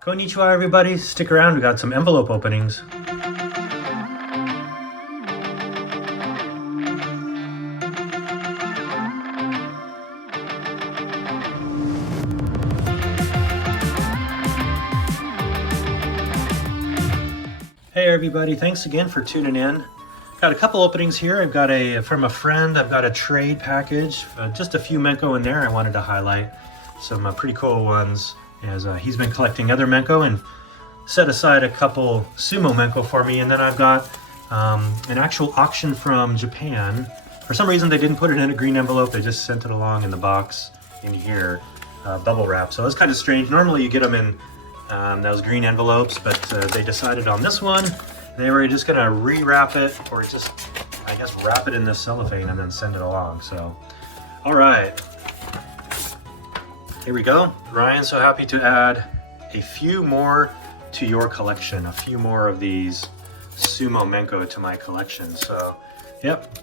Konnichiwa, everybody. Stick around. We got some envelope openings. Hey, everybody. Thanks again for tuning in. Got a couple openings here. I've got from a friend. I've got a trade package. Just a few Menko in there. I wanted to highlight some pretty cool ones, as he's been collecting other Menko and set aside a couple Sumo Menko for me. And then I've got an actual auction from Japan. For some reason, they didn't put it in a green envelope. They just sent it along in the box in here, bubble wrap. So it's kind of strange. Normally, you get them in those green envelopes, but they decided on this one. They were just gonna rewrap it, or just, I guess, wrap it in this cellophane and then send it along. So, all right, here we go. Ryan's so happy to add a few more to your collection, a few more of these Sumo Menko to my collection. So, yep,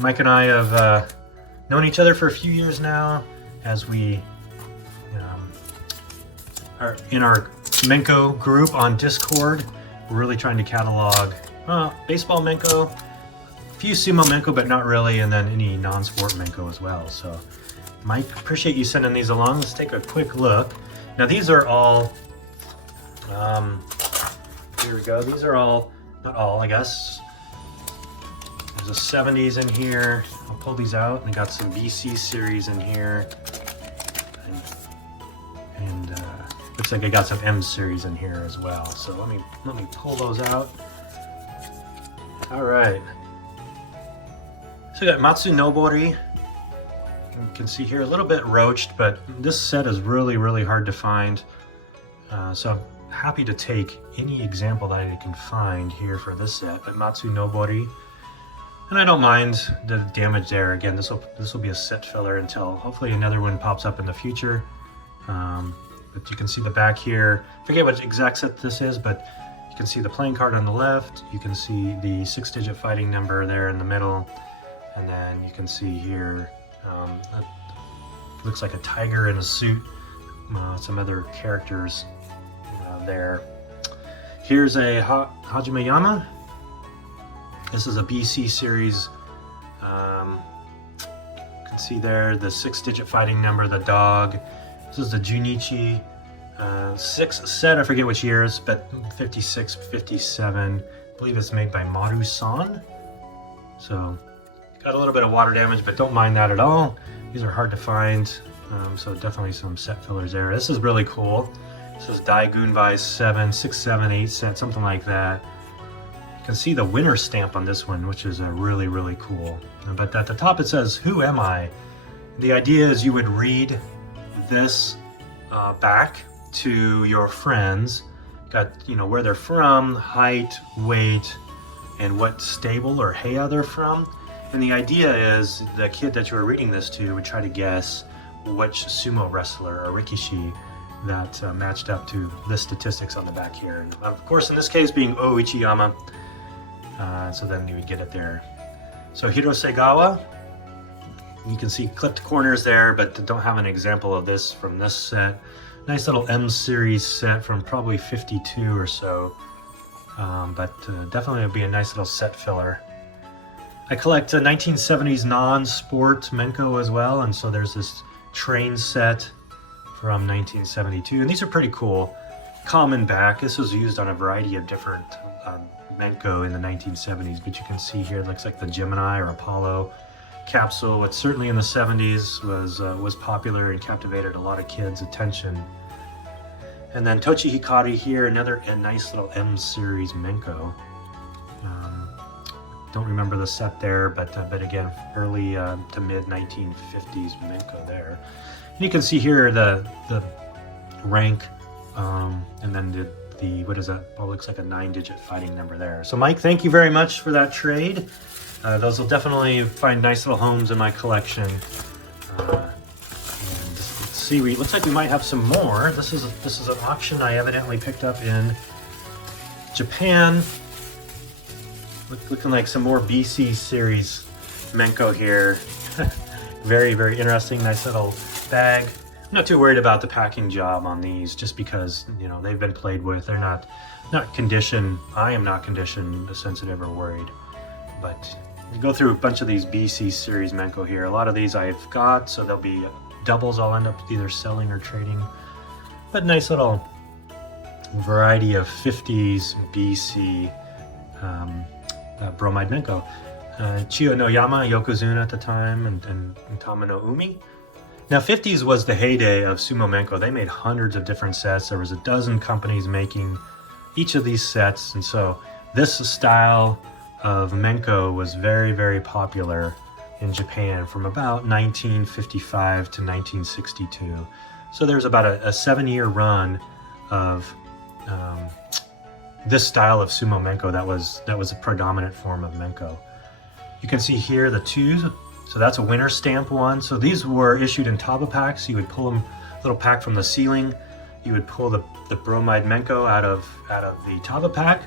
Mike and I have known each other for a few years now, as we are in our Menko group on Discord. We're really trying to catalog baseball Menko, a few Sumo Menko, but not really, and then any non-sport Menko as well. So, Mike, appreciate you sending these along. Let's take a quick look. Now, these are all, here we go. These are all, not all, I guess. There's a 70s in here. I'll pull these out, and I got some BC series in here. And looks like I got some M series in here as well. So let me pull those out. All right. So I got Matsunobori. You can see here a little bit roached, but this set is really, really hard to find. So I'm happy to take any example that I can find here for this set, but Matsunobori. And I don't mind the damage there. Again, this will be a set filler until hopefully another one pops up in the future. But you can see the back here. Forget what exact set this is, but you can see the playing card on the left. You can see the 6-digit fighting number there in the middle. And then you can see here, looks like a tiger in a suit. Some other characters there. Here's a Hajime Yama. This is a BC series. You can see there the 6-digit fighting number, the dog. This is the Junichi 6 set, I forget which years, but 56, 57. I believe it's made by Maru-san. So, got a little bit of water damage, but don't mind that at all. These are hard to find, so definitely some set fillers there. This is really cool. This is Daigunbai 7, 6, 7, 8 set, something like that. You can see the winner stamp on this one, which is really, really cool. But at the top it says, "Who am I?" The idea is you would read this back to your friends, got where they're from, height, weight, and what stable or heya they're from. And the idea is the kid that you were reading this to would try to guess which sumo wrestler or rikishi that matched up to the statistics on the back here. And of course, in this case being Ichiyama, so then you would get it there. So Hirosegawa, you can see clipped corners there, but don't have an example of this from this set. Nice little M series set from probably 52 or so, but definitely would be a nice little set filler. I collect 1970s non-sport Menko as well, and so there's this train set from 1972, and these are pretty cool. Common back. This was used on a variety of different Menko in the 1970s, but you can see here it looks like the Gemini or Apollo capsule. It's certainly in the 70s was popular and captivated a lot of kids' attention. And then Tochi Hikari here, another nice little M series Menko. Don't remember the set there, but again, early to mid 1950s Menko there. And you can see here the rank, and then the what is that? Oh, looks like a 9-digit fighting number there. So Mike, thank you very much for that trade. Those will definitely find nice little homes in my collection. And let's see, it looks like we might have some more. This is an auction I evidently picked up in Japan. Looking like some more BC series Menko here. Very, very interesting. Nice little bag I'm not too worried about the packing job on these, just because, you know, they've been played with. They're not condition. I am not condition sensitive or worried. But you go through a bunch of these BC series Menko here. A lot of these I've got, so there'll be doubles I'll end up either selling or trading. But nice little variety of 50s BC bromide Menko. Chiyo no Yama, Yokozuna at the time, and Tama no Umi. Now 50s was the heyday of Sumo Menko. They made hundreds of different sets. There was a dozen companies making each of these sets, and so this style of Menko was very, very popular in Japan from about 1955 to 1962. So there's about a 7-year run of this style of Sumo Menko that was a predominant form of Menko. You can see here the twos. So that's a winter stamp one. So these were issued in Taba packs. You would pull them, a little pack from the ceiling. You would pull the bromide Menko out of the Taba pack.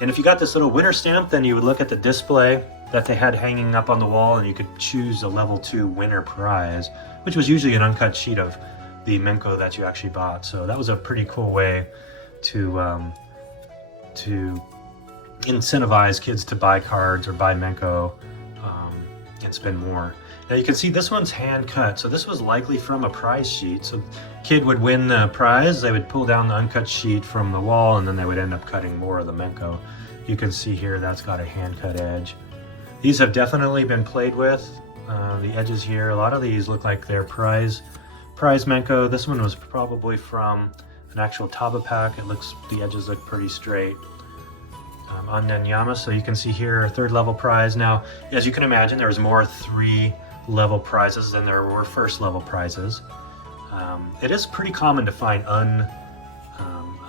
And if you got this little winter stamp, then you would look at the display that they had hanging up on the wall, and you could choose a level 2 winner prize, which was usually an uncut sheet of the Menko that you actually bought. So that was a pretty cool way to incentivize kids to buy cards or buy Menko and spend more. Now you can see this one's hand cut, so this was likely from a prize sheet. So kid would win the prize, they would pull down the uncut sheet from the wall, and then they would end up cutting more of the Menko. You can see here that's got a hand cut edge. These have definitely been played with. The edges here, a lot of these look like they're prize Menko. This one was probably from an actual Taba pack. The edges look pretty straight. Anden Yama, so you can see here 3rd level prize. Now, as you can imagine, there was more 3-level prizes than there were 1st level prizes. It is pretty common to find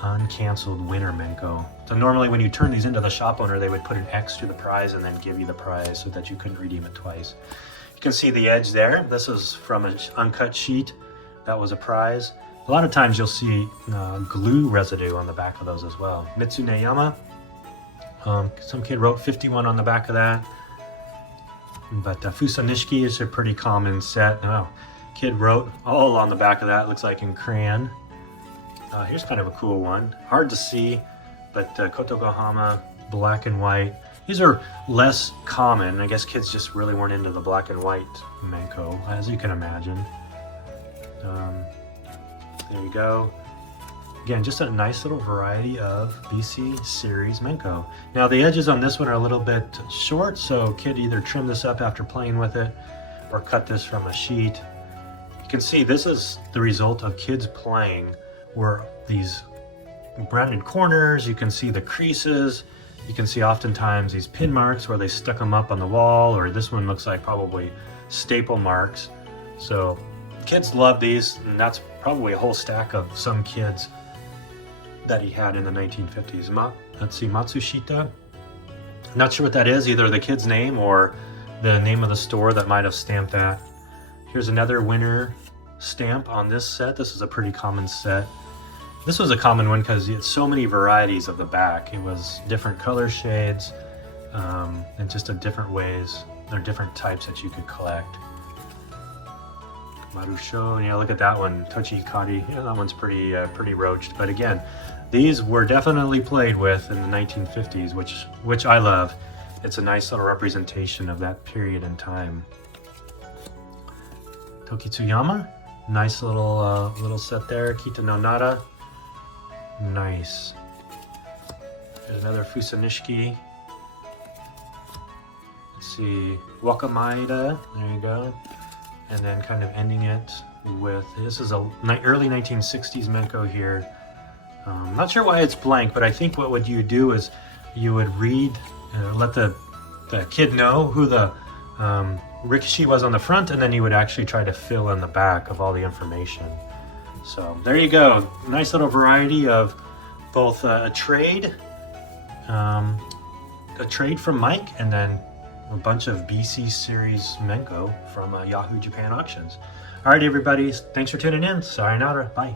uncanceled winner Menko. So normally when you turn these into the shop owner, they would put an X to the prize and then give you the prize so that you couldn't redeem it twice. You can see the edge there. This is from an uncut sheet. That was a prize. A lot of times you'll see glue residue on the back of those as well. Mitsune Yama. Some kid wrote 51 on the back of that. But Fusa Nishiki is a pretty common set. Oh, kid wrote all on the back of that, looks like in crayon. Here's kind of a cool one. Hard to see, but Kotogohama, black and white. These are less common. I guess kids just really weren't into the black and white Menko, as you can imagine. There you go. Again, just a nice little variety of BC series Menko. Now the edges on this one are a little bit short, so kid either trim this up after playing with it or cut this from a sheet. You can see this is the result of kids playing, were these rounded corners. You can see the creases. You can see oftentimes these pin marks where they stuck them up on the wall, or this one looks like probably staple marks. So kids love these, and that's probably a whole stack of some kids that he had in the 1950s. Let's see, Matsushita. Not sure what that is, either the kid's name or the name of the store that might have stamped that. Here's another winner stamp on this set. This is a pretty common set. This was a common one because you had so many varieties of the back. It was different color shades and just in different ways. There are different types that you could collect. Marusho, yeah, look at that one. Tochi Hikari, yeah, that one's pretty roached. But again, these were definitely played with in the 1950s, which I love. It's a nice little representation of that period in time. Tokitsuyama, nice little set there. Kita no Nara, nice. There's another Fusanishiki. Let's see, Wakamaida, there you go. And then kind of ending it with, this is a early 1960s Menko here. Not sure why it's blank, but I think what you do is you would read, let the kid know who the rikishi was on the front, and then you would actually try to fill in the back of all the information. So there you go. Nice little variety of both a trade from Mike, and then a bunch of BC series Menko from Yahoo Japan Auctions. All right, everybody. Thanks for tuning in. Sayonara. Bye.